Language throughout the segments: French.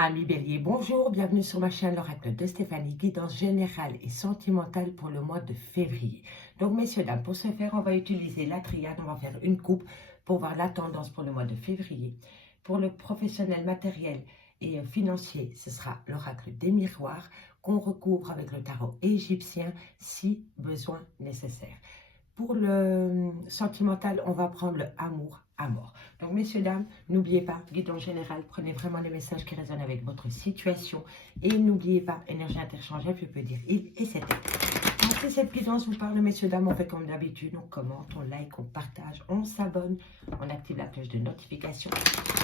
Amis Bélier, bonjour, bienvenue sur ma chaîne l'oracle de Stéphanie, guidance générale et sentimentale pour le mois de février. Donc messieurs, dames, pour ce faire, on va utiliser la triade, on va faire une coupe pour voir la tendance pour le mois de février. Pour le professionnel matériel et financier, ce sera l'oracle des miroirs qu'on recouvre avec le tarot égyptien si besoin nécessaire. Pour le sentimental, on va prendre le amour à mort. Donc, messieurs, dames, n'oubliez pas, guide en général, prenez vraiment les messages qui résonnent avec votre situation. Et n'oubliez pas, énergie interchangeable, je peux dire il et c'était. Donc, si cette guidance vous parle, messieurs, dames, on fait comme d'habitude, on commente, on like, on partage, on s'abonne, on active la cloche de notification.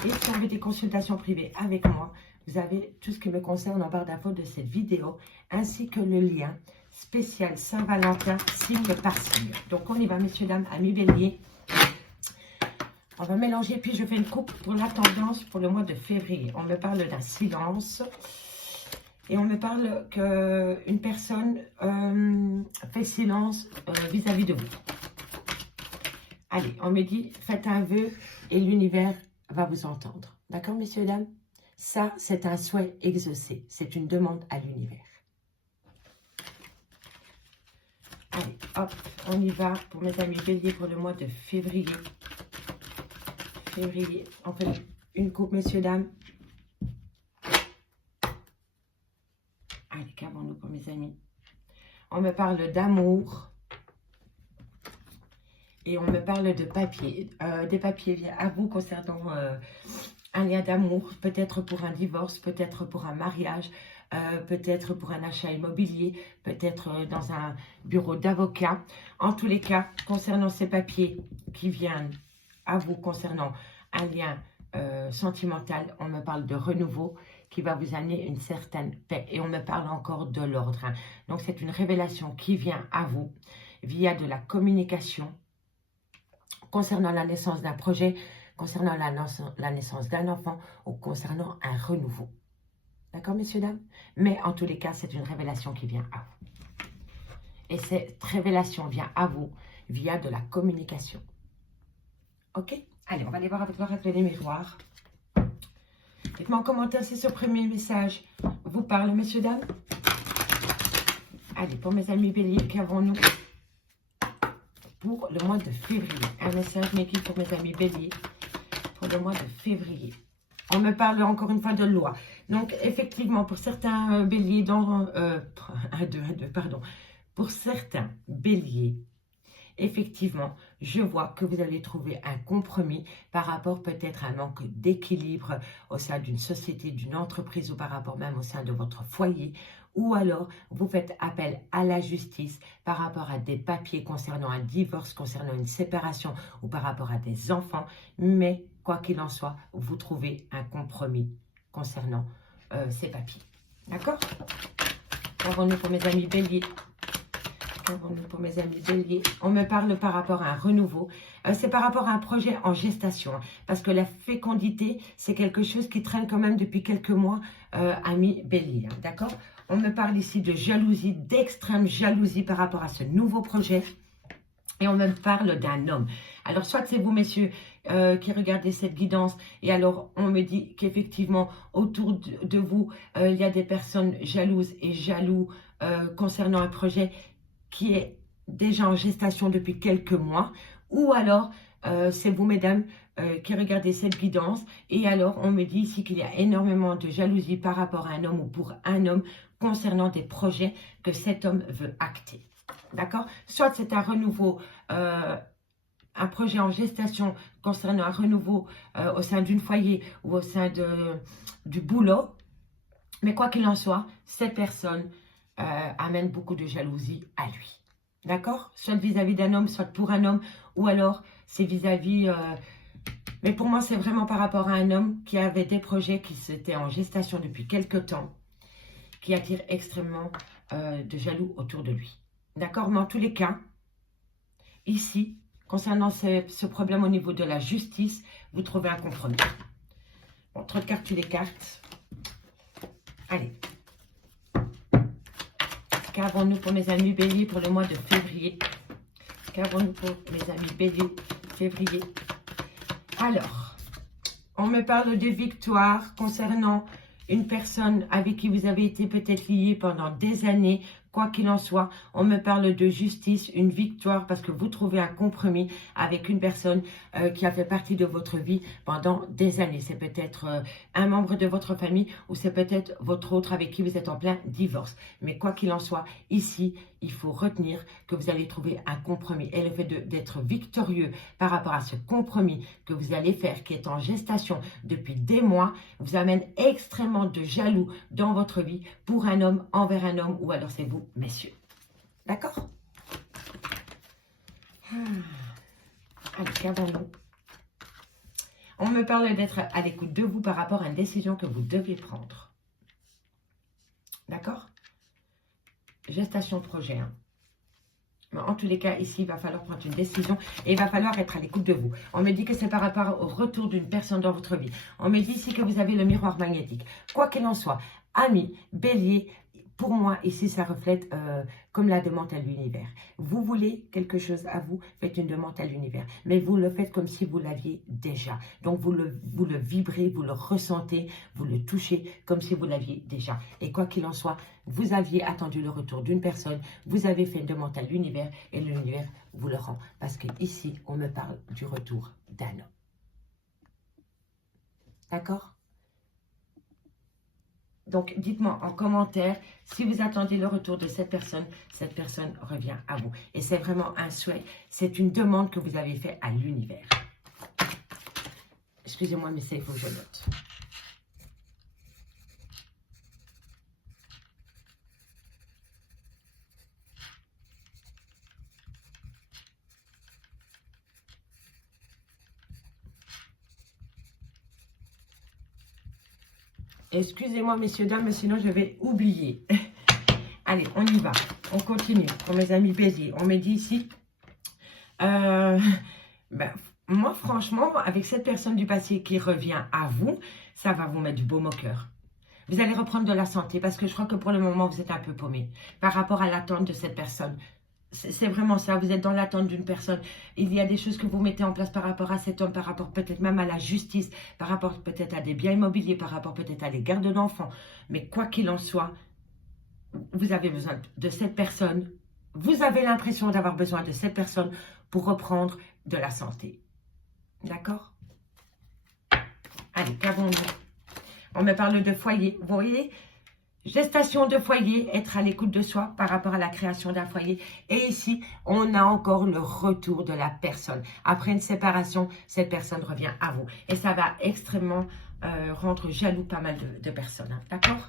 Et si vous avez des consultations privées avec moi, vous avez tout ce qui me concerne en barre d'infos de cette vidéo, ainsi que le lien spécial Saint-Valentin, signe par signe. Donc, on y va, messieurs, dames, amis Bélier. On va mélanger, puis je fais une coupe pour la tendance pour le mois de février. On me parle d'un silence et on me parle qu'une personne fait silence vis-à-vis de vous. Allez, on me dit, faites un vœu et l'univers va vous entendre. D'accord, messieurs, dames? Ça, c'est un souhait exaucé. C'est une demande à l'univers. Allez, hop, on y va pour mes amis Bélier pour le mois de février. On fait une coupe, messieurs, dames. Allez, qu'avons-nous pour mes amis? On me parle d'amour. Et on me parle de papier. Des papiers viennent à vous concernant un lien d'amour. Peut-être pour un divorce, peut-être pour un mariage, peut-être pour un achat immobilier, peut-être dans un bureau d'avocat. En tous les cas, concernant ces papiers qui viennent à vous concernant un lien sentimental, on me parle de renouveau qui va vous amener une certaine paix. Et on me parle encore de l'ordre. Hein. Donc, c'est une révélation qui vient à vous via de la communication concernant la naissance d'un projet, concernant la naissance d'un enfant ou concernant un renouveau. D'accord, messieurs, dames? Mais en tous les cas, c'est une révélation qui vient à vous. Et cette révélation vient à vous via de la communication. Ok? Allez, on va aller voir avec l'oracle des miroirs. Dites-moi en commentaire si ce premier message vous parle, messieurs, dames. Allez, pour mes amis Bélier, qu'avons-nous pour le mois de février? Un message m'équipe pour mes amis Bélier pour le mois de février. On me parle encore une fois de loi. Donc, effectivement, pour certains béliers, pour certains béliers, effectivement, je vois que vous allez trouver un compromis par rapport peut-être à un manque d'équilibre au sein d'une société, d'une entreprise ou par rapport même au sein de votre foyer. Ou alors, vous faites appel à la justice par rapport à des papiers concernant un divorce, concernant une séparation ou par rapport à des enfants. Mais, quoi qu'il en soit, vous trouvez un compromis concernant ces papiers. D'accord? Qu'avons-nous pour mes amis Bélier? Pour mes amis Bélier, on me parle par rapport à un renouveau. C'est par rapport à un projet en gestation. Hein, parce que la fécondité, c'est quelque chose qui traîne quand même depuis quelques mois, amis Bélier. Hein, d'accord? On me parle ici de jalousie, d'extrême jalousie par rapport à ce nouveau projet. Et on me parle d'un homme. Alors, soit c'est vous, messieurs, qui regardez cette guidance. Et alors, on me dit qu'effectivement, autour de vous, il y a des personnes jalouses et jaloux concernant un projet qui est déjà en gestation depuis quelques mois, ou alors c'est vous, mesdames, qui regardez cette guidance, et alors on me dit ici qu'il y a énormément de jalousie par rapport à un homme ou pour un homme concernant des projets que cet homme veut acter. D'accord? Soit c'est un renouveau, un projet en gestation concernant un renouveau au sein d'une foyer ou au sein du boulot, mais quoi qu'il en soit, cette personne amène beaucoup de jalousie à lui. D'accord? Soit vis-à-vis d'un homme, soit pour un homme, ou alors c'est vis-à-vis... mais pour moi, c'est vraiment par rapport à un homme qui avait des projets qui étaient en gestation depuis quelque temps, qui attire extrêmement de jaloux autour de lui. D'accord? Mais en tous les cas, ici, concernant ce problème au niveau de la justice, vous trouvez un compromis. Bon, trop de cartes, tu les cartes. Allez. Qu'avons-nous pour mes amis Bélier pour le mois de février? Qu'avons-nous pour mes amis Bélier, février? Alors, on me parle de victoire concernant une personne avec qui vous avez été peut-être lié pendant des années. Quoi qu'il en soit, on me parle de justice, une victoire, parce que vous trouvez un compromis avec une personne qui a fait partie de votre vie pendant des années. C'est peut-être un membre de votre famille ou c'est peut-être votre autre avec qui vous êtes en plein divorce. Mais quoi qu'il en soit, ici, il faut retenir que vous allez trouver un compromis. Et le fait d'être victorieux par rapport à ce compromis que vous allez faire, qui est en gestation depuis des mois, vous amène extrêmement de jaloux dans votre vie pour un homme, envers un homme, ou alors c'est vous, messieurs. D'accord? Allez, qu'avons-nous? On me parle d'être à l'écoute de vous par rapport à une décision que vous devez prendre. D'accord? Gestation projet. Hein. En tous les cas, ici, il va falloir prendre une décision et il va falloir être à l'écoute de vous. On me dit que c'est par rapport au retour d'une personne dans votre vie. On me dit ici que vous avez le miroir magnétique. Quoi qu'il en soit, amis, bélier, pour moi, ici, ça reflète comme la demande à l'univers. Vous voulez quelque chose à vous, faites une demande à l'univers. Mais vous le faites comme si vous l'aviez déjà. Donc, vous le vibrez, vous le ressentez, vous le touchez comme si vous l'aviez déjà. Et quoi qu'il en soit, vous aviez attendu le retour d'une personne, vous avez fait une demande à l'univers et l'univers vous le rend. Parce qu'ici, on me parle du retour d'un homme. D'accord ? Donc, dites-moi en commentaire, si vous attendez le retour de cette personne revient à vous. Et c'est vraiment un souhait, c'est une demande que vous avez faite à l'univers. Excusez-moi, mais ça, il faut que je note. Excusez-moi, messieurs, dames, sinon je vais oublier. Allez, on y va. On continue. Pour mes amis béliers, on me dit ici... moi, franchement, avec cette personne du passé qui revient à vous, ça va vous mettre du baume au cœur. Vous allez reprendre de la santé parce que je crois que pour le moment, vous êtes un peu paumé par rapport à l'attente de cette personne. C'est vraiment ça, vous êtes dans l'attente d'une personne. Il y a des choses que vous mettez en place par rapport à cet homme, par rapport peut-être même à la justice, par rapport peut-être à des biens immobiliers, par rapport peut-être à des gardes d'enfants. Mais quoi qu'il en soit, vous avez besoin de cette personne. Vous avez l'impression d'avoir besoin de cette personne pour reprendre de la santé. D'accord? Allez, qu'avons-nous? On me parle de foyer, vous voyez? Gestation de foyer, être à l'écoute de soi par rapport à la création d'un foyer. Et ici, on a encore le retour de la personne. Après une séparation, cette personne revient à vous. Et ça va extrêmement rendre jaloux pas mal de personnes. Hein, d'accord?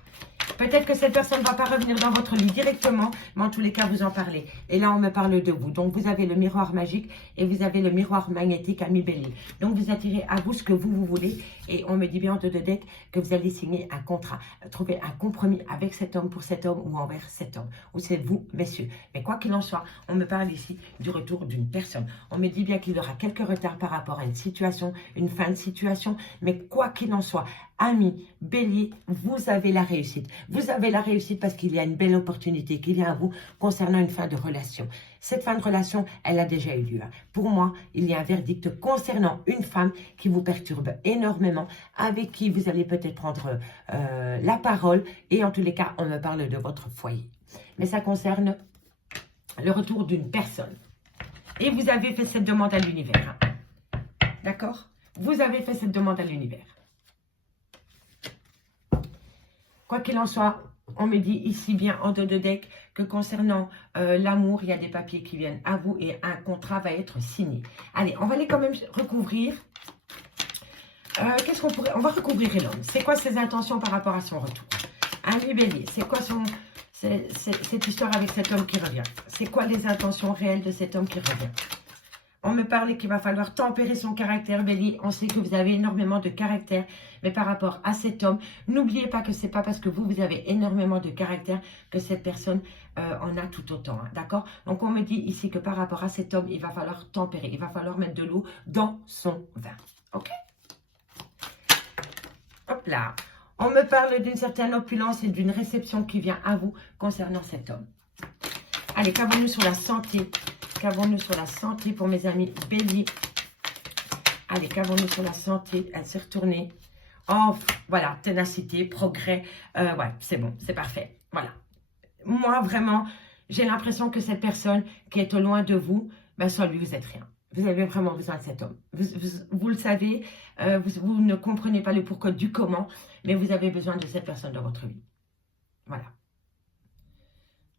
Peut-être que cette personne ne va pas revenir dans votre lit directement, mais en tous les cas, vous en parlez. Et là, on me parle de vous. Donc, vous avez le miroir magique et vous avez le miroir magnétique à mi-bélier. Donc, vous attirez à vous ce que vous voulez. Et on me dit bien en deux de deck que vous allez signer un contrat, trouver un compromis avec cet homme, pour cet homme ou envers cet homme. Ou c'est vous, messieurs. Mais quoi qu'il en soit, on me parle ici du retour d'une personne. On me dit bien qu'il y aura quelques retards par rapport à une situation, une fin de situation. Mais quoi qu'il en soit, amis, bélier, vous avez la réussite. Vous avez la réussite parce qu'il y a une belle opportunité qui vient à vous concernant une fin de relation. Cette fin de relation, elle a déjà eu lieu. Pour moi, il y a un verdict concernant une femme qui vous perturbe énormément, avec qui vous allez peut-être prendre la parole. Et en tous les cas, on me parle de votre foyer. Mais ça concerne le retour d'une personne. Et vous avez fait cette demande à l'univers. Hein. D'accord? Vous avez fait cette demande à l'univers. Quoi qu'il en soit, on me dit ici bien en dos de deck que concernant l'amour, il y a des papiers qui viennent à vous et un contrat va être signé. Allez, on va aller quand même recouvrir. Qu'est-ce qu'on pourrait... On va recouvrir l'homme. C'est quoi ses intentions par rapport à son retour? Ami bélier, c'est quoi cette histoire avec cet homme qui revient? C'est quoi les intentions réelles de cet homme qui revient? On me parle qu'il va falloir tempérer son caractère, bélier. On sait que vous avez énormément de caractère. Mais par rapport à cet homme, n'oubliez pas que ce n'est pas parce que vous avez énormément de caractère que cette personne en a tout autant. Hein, d'accord? Donc, on me dit ici que par rapport à cet homme, il va falloir tempérer. Il va falloir mettre de l'eau dans son vin. OK? Hop là. On me parle d'une certaine opulence et d'une réception qui vient à vous concernant cet homme. Allez, qu'avons-nous sur la santé? Qu'avons-nous sur la santé pour mes amis béliers? Allez, qu'avons-nous sur la santé? Elle s'est retournée. Oh, voilà, ténacité, progrès. Ouais, c'est bon, c'est parfait. Voilà. Moi, vraiment, j'ai l'impression que cette personne qui est au loin de vous, ben, sans lui, vous n'êtes rien. Vous avez vraiment besoin de cet homme. Vous le savez, vous ne comprenez pas le pourquoi du comment, mais vous avez besoin de cette personne dans votre vie. Voilà.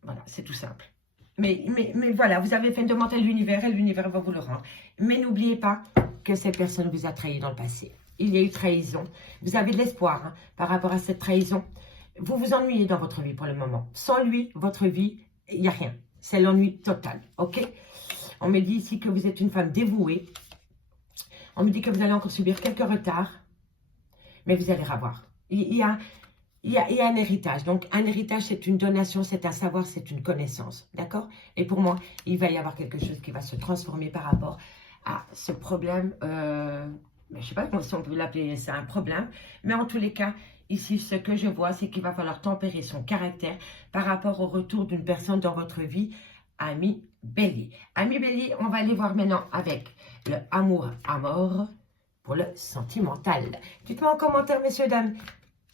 Voilà, c'est tout simple. Mais voilà, vous avez fait une demande à l'univers et l'univers va vous le rendre. Mais n'oubliez pas que cette personne vous a trahi dans le passé. Il y a eu trahison. Vous avez de l'espoir hein, par rapport à cette trahison. Vous vous ennuyez dans votre vie pour le moment. Sans lui, votre vie, il n'y a rien. C'est l'ennui total, ok? On me dit ici que vous êtes une femme dévouée. On me dit que vous allez encore subir quelques retards. Mais vous allez revoir. Il y a un héritage. Donc, un héritage, c'est une donation, c'est un savoir, c'est une connaissance. D'accord? Et pour moi, il va y avoir quelque chose qui va se transformer par rapport à ce problème. Je ne sais pas si on peut l'appeler, c'est un problème. Mais en tous les cas, ici, ce que je vois, c'est qu'il va falloir tempérer son caractère par rapport au retour d'une personne dans votre vie, Ami Bélier. Ami Bélier, on va aller voir maintenant avec le amour à mort pour le sentimental. Dites-moi en commentaire, messieurs, dames,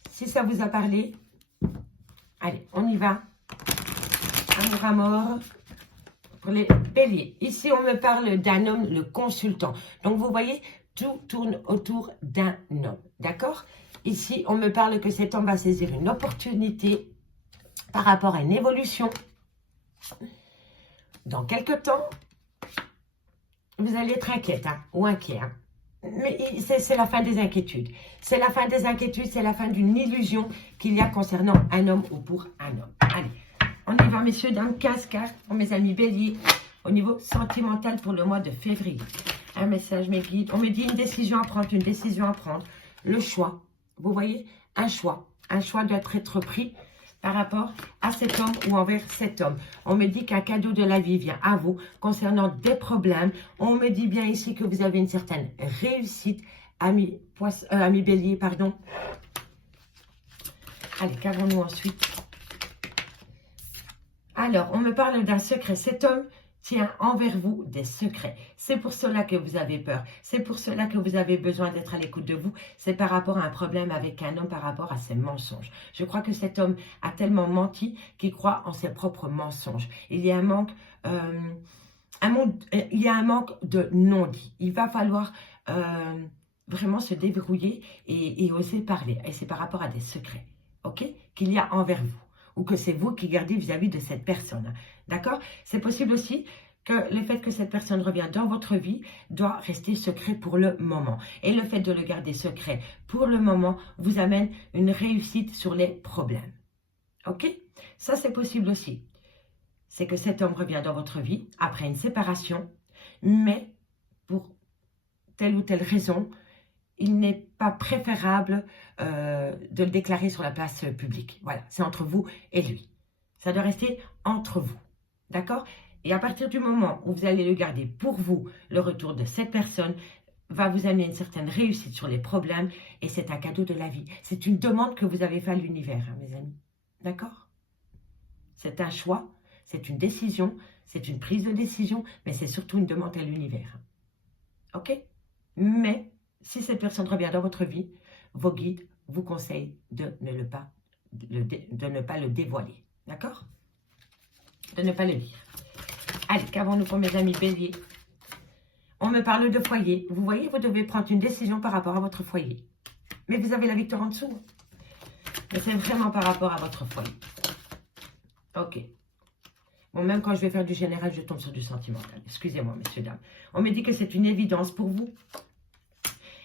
si ça vous a parlé. Allez, on y va. Amour à mort pour les béliers. Ici, on me parle d'un homme, le consultant. Donc, vous voyez, tout tourne autour d'un homme. D'accord? Ici, on me parle que cet homme va saisir une opportunité par rapport à une évolution. Dans quelques temps, vous allez être inquiète hein, ou inquiet. Hein. Mais c'est la fin des inquiétudes. C'est la fin des inquiétudes, c'est la fin d'une illusion qu'il y a concernant un homme ou pour un homme. Allez, on y va, messieurs, dames, 15 cartes pour mes amis béliers au niveau sentimental pour le mois de février. Un message, mes guides. On me dit une décision à prendre, une décision à prendre. Le choix, vous voyez, un choix. Un choix doit être pris par rapport à cet homme ou envers cet homme. On me dit qu'un cadeau de la vie vient à vous concernant des problèmes. On me dit bien ici que vous avez une certaine réussite, ami bélier, pardon. Allez, qu'avons-nous ensuite? Alors, on me parle d'un secret. Cet homme tient envers vous des secrets. C'est pour cela que vous avez peur. C'est pour cela que vous avez besoin d'être à l'écoute de vous. C'est par rapport à un problème avec un homme, par rapport à ses mensonges. Je crois que cet homme a tellement menti qu'il croit en ses propres mensonges. Il y a un manque, il y a un manque de non-dit. Il va falloir vraiment se débrouiller et oser parler. Et c'est par rapport à des secrets, ok, qu'il y a envers vous. Ou que c'est vous qui gardez vis-à-vis de cette personne. D'accord? C'est possible aussi que le fait que cette personne revient dans votre vie doit rester secret pour le moment. Et le fait de le garder secret pour le moment vous amène une réussite sur les problèmes. Ok? Ça, c'est possible aussi. C'est que cet homme revient dans votre vie après une séparation, mais pour telle ou telle raison, il n'est pas préférable de le déclarer sur la place publique. Voilà, c'est entre vous et lui. Ça doit rester entre vous. D'accord? Et à partir du moment où vous allez le garder pour vous, le retour de cette personne va vous amener une certaine réussite sur les problèmes et c'est un cadeau de la vie. C'est une demande que vous avez fait à l'univers, hein, mes amis. D'accord? C'est un choix, c'est une décision, c'est une prise de décision, mais c'est surtout une demande à l'univers. Ok? Mais si cette personne revient dans votre vie, vos guides vous conseillent de ne pas le dévoiler. D'accord? De ne pas le lire. Allez, qu'avons-nous pour mes amis béliers? On me parle de foyer. Vous voyez, vous devez prendre une décision par rapport à votre foyer. Mais vous avez la victoire en dessous. Mais c'est vraiment par rapport à votre foyer. Ok. Bon, même quand je vais faire du général, je tombe sur du sentimental. Excusez-moi, messieurs, dames. On me dit que c'est une évidence pour vous.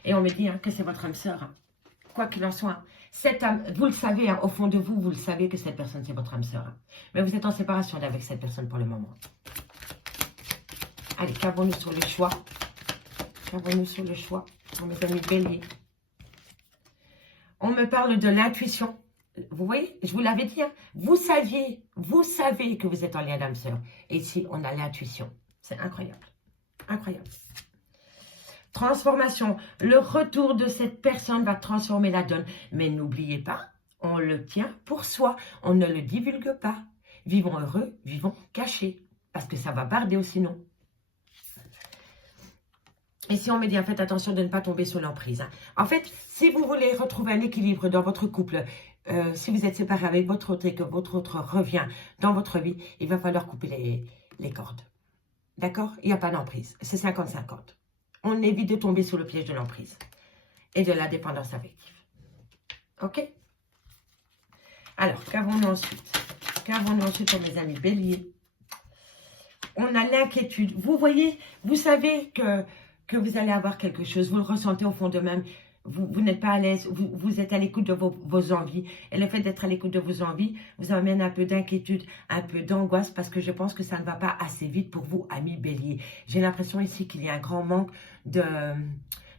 Et on me dit hein, que c'est votre âme sœur. Hein. Quoi qu'il en soit, cette âme, vous le savez, hein, au fond de vous, vous le savez que cette personne, c'est votre âme sœur. Hein. Mais vous êtes en séparation avec cette personne pour le moment. Allez, qu'avons-nous sur le choix? Qu'avons-nous sur le choix, pour mes amis béliers? On me parle de l'intuition. Vous voyez, je vous l'avais dit, hein, vous savez que vous êtes en lien d'âme sœur. Et ici, on a l'intuition. C'est incroyable. Incroyable. Transformation. Le retour de cette personne va transformer la donne. Mais n'oubliez pas, on le tient pour soi. On ne le divulgue pas. Vivons heureux, vivons cachés. Parce que ça va barder sinon. Ici, on me dit, faites attention de ne pas tomber sous l'emprise. Hein. En fait, si vous voulez retrouver un équilibre dans votre couple, si vous êtes séparé avec votre autre et que votre autre revient dans votre vie, il va falloir couper les cordes. D'accord? Il n'y a pas d'emprise. C'est 50-50. On évite de tomber sous le piège de l'emprise et de la dépendance affective. Ok? Alors, qu'avons-nous ensuite? Qu'avons-nous ensuite pour mes amis béliers? On a l'inquiétude. Vous voyez, vous savez que vous allez avoir quelque chose. Vous le ressentez au fond de même. Vous n'êtes pas à l'aise. Vous êtes à l'écoute de vos envies. Et le fait d'être à l'écoute de vos envies vous amène un peu d'inquiétude, un peu d'angoisse parce que je pense que ça ne va pas assez vite pour vous, amis béliers. J'ai l'impression ici qu'il y a un grand manque de...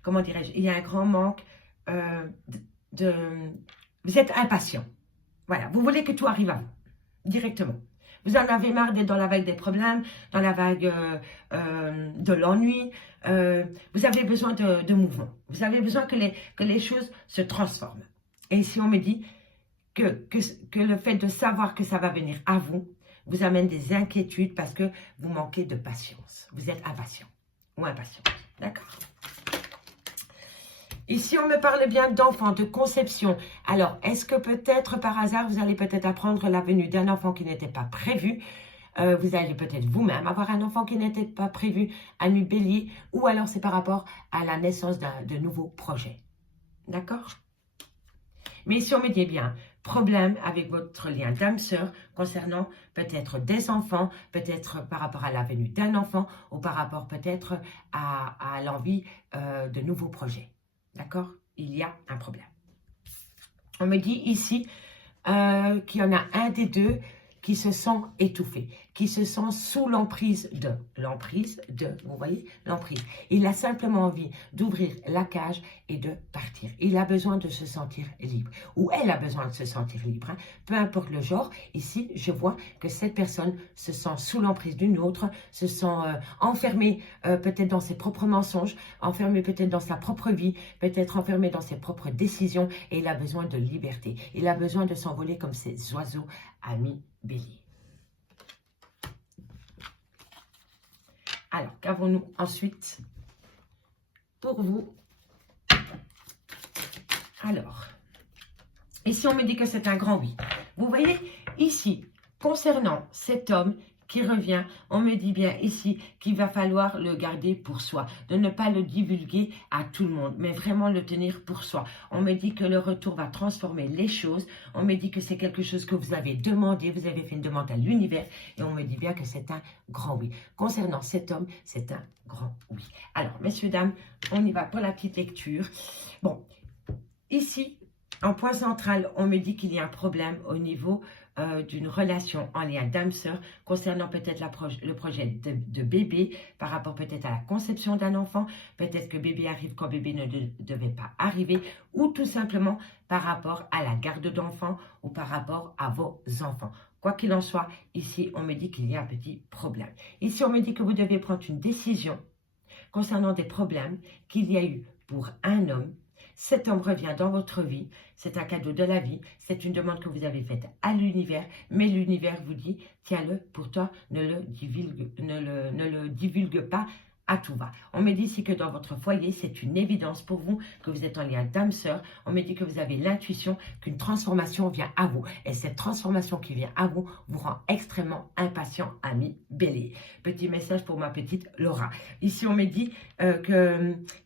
Comment dirais-je? Il y a un grand manque Vous êtes impatient. Voilà. Vous voulez que tout arrive à vous. Directement. Vous en avez marre d'être dans la vague des problèmes, dans la vague de l'ennui. Vous avez besoin de mouvement. Vous avez besoin que les choses se transforment. Et ici, on me dit que le fait de savoir que ça va venir à vous amène des inquiétudes parce que vous manquez de patience. Vous êtes impatient ou impatiente. D'accord? Ici, on me parle bien d'enfants, de conception. Alors, est-ce que peut-être par hasard, vous allez peut-être apprendre la venue d'un enfant qui n'était pas prévu? Vous allez peut-être vous-même avoir un enfant qui n'était pas prévu, ami bélier, ou alors c'est par rapport à la naissance de nouveaux projets. D'accord? Mais ici, on me dit bien, problème avec votre lien d'âme-sœur concernant peut-être des enfants, peut-être par rapport à la venue d'un enfant, ou par rapport peut-être à l'envie de nouveaux projets. D'accord? Il y a un problème. On me dit ici qu'il y en a un des deux qui se sent étouffé, qui se sent sous l'emprise de, vous voyez, l'emprise. Il a simplement envie d'ouvrir la cage et de partir. Il a besoin de se sentir libre, ou elle a besoin de se sentir libre, hein. Peu importe le genre. Ici, je vois que cette personne se sent sous l'emprise d'une autre, se sent enfermée peut-être dans ses propres mensonges, enfermée peut-être dans sa propre vie, peut-être enfermée dans ses propres décisions, et il a besoin de liberté. Il a besoin de s'envoler comme ces oiseaux, amis bélier. Alors, qu'avons-nous ensuite pour vous? Alors, ici on me dit que c'est un grand oui. Vous voyez, ici, concernant cet homme qui revient, on me dit bien ici qu'il va falloir le garder pour soi, de ne pas le divulguer à tout le monde, mais vraiment le tenir pour soi. On me dit que le retour va transformer les choses, on me dit que c'est quelque chose que vous avez demandé, vous avez fait une demande à l'univers, et on me dit bien que c'est un grand oui. Concernant cet homme, c'est un grand oui. Alors, messieurs, dames, on y va pour la petite lecture. Bon, ici, en point central, on me dit qu'il y a un problème au niveau d'une relation en lien d'âme-sœur concernant peut-être le projet de bébé par rapport peut-être à la conception d'un enfant, peut-être que bébé arrive quand bébé ne devait pas arriver, ou tout simplement par rapport à la garde d'enfants ou par rapport à vos enfants. Quoi qu'il en soit, ici, on me dit qu'il y a un petit problème. Ici, on me dit que vous devez prendre une décision concernant des problèmes qu'il y a eu pour un homme. Cet homme revient dans votre vie, c'est un cadeau de la vie, c'est une demande que vous avez faite à l'univers, mais l'univers vous dit, tiens-le pour toi, ne le divulgue pas à tout va. On me dit ici que dans votre foyer, c'est une évidence pour vous, que vous êtes en lien d'âme-sœur. On me dit que vous avez l'intuition qu'une transformation vient à vous. Et cette transformation qui vient à vous rend extrêmement impatient, ami bélier. Petit message pour ma petite Laura. Ici, on me dit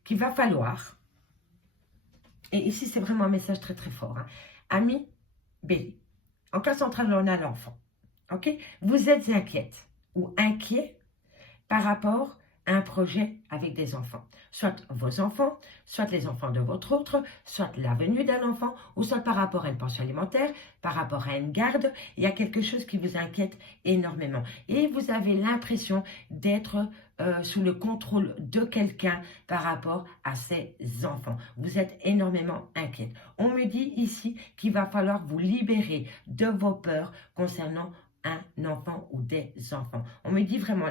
qu'il va falloir... Et ici, c'est vraiment un message très, très fort. Hein. Ami bélier. En cas central, on a l'enfant. OK? Vous êtes inquiète ou inquiet par rapport à un projet avec des enfants. Soit vos enfants, soit les enfants de votre autre, soit la venue d'un enfant, ou soit par rapport à une pension alimentaire, par rapport à une garde. Il y a quelque chose qui vous inquiète énormément. Et vous avez l'impression d'être sous le contrôle de quelqu'un par rapport à ses enfants. Vous êtes énormément inquiète. On me dit ici qu'il va falloir vous libérer de vos peurs concernant un enfant ou des enfants. On me dit vraiment,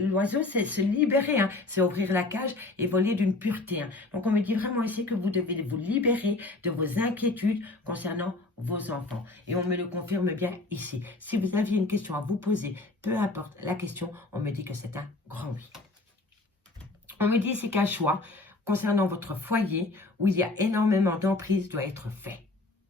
l'oiseau, c'est se libérer, hein, c'est ouvrir la cage et voler d'une pureté. Hein. Donc, on me dit vraiment ici que vous devez vous libérer de vos inquiétudes concernant vos enfants. Et on me le confirme bien ici. Si vous aviez une question à vous poser, peu importe la question, on me dit que c'est un grand oui. On me dit c'est qu'un choix concernant votre foyer où il y a énormément d'emprise doit être fait.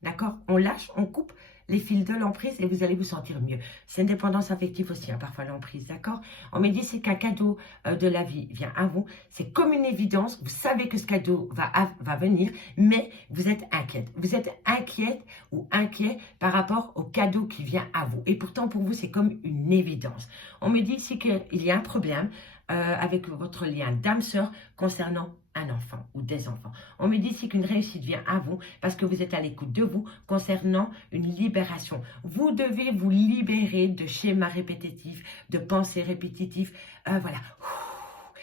D'accord? On lâche, on coupe les fils de l'emprise et vous allez vous sentir mieux. C'est une dépendance affective aussi, hein, parfois l'emprise, d'accord? On me dit c'est qu'un cadeau de la vie vient à vous. C'est comme une évidence. Vous savez que ce cadeau va venir, mais vous êtes inquiète. Vous êtes inquiète ou inquiet par rapport au cadeau qui vient à vous. Et pourtant, pour vous, c'est comme une évidence. On me dit ici qu'il y a un problème avec votre lien d'âme-sœur concernant un enfant ou des enfants. On me dit ici qu'une réussite vient à vous parce que vous êtes à l'écoute de vous concernant une libération. Vous devez vous libérer de schémas répétitifs, de pensées répétitives. Voilà.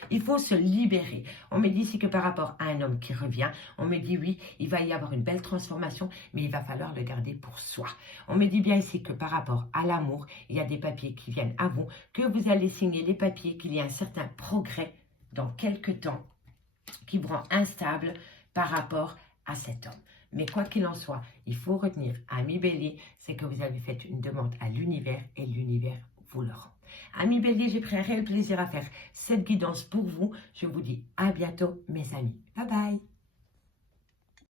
Il faut se libérer. On me dit ici que par rapport à un homme qui revient, on me dit oui, il va y avoir une belle transformation, mais il va falloir le garder pour soi. On me dit bien ici que par rapport à l'amour, il y a des papiers qui viennent à vous, que vous allez signer les papiers, qu'il y a un certain progrès dans quelques temps qui vous rend instable par rapport à cet homme. Mais quoi qu'il en soit, il faut retenir, ami Bélier, c'est que vous avez fait une demande à l'univers et l'univers vous le rend. Ami Bélier, j'ai pris un réel plaisir à faire cette guidance pour vous. Je vous dis à bientôt, mes amis. Bye bye.